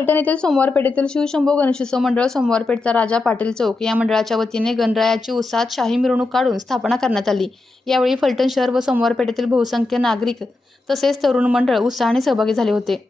फलटण येथील सोमवार पेठेतील शिवशंभो गणेशोत्सव मंडळ सोमवार पेठचा राजा पाटील चौक या मंडळाच्या वतीने गणरायाची उसात शाही मिरवणूक काढून स्थापना करण्यात आली. यावेळी फलटण शहर व सोमवार पेठेतील बहुसंख्य नागरिक तसेच तरुण मंडळ उत्साहाने सहभागी झाले होते.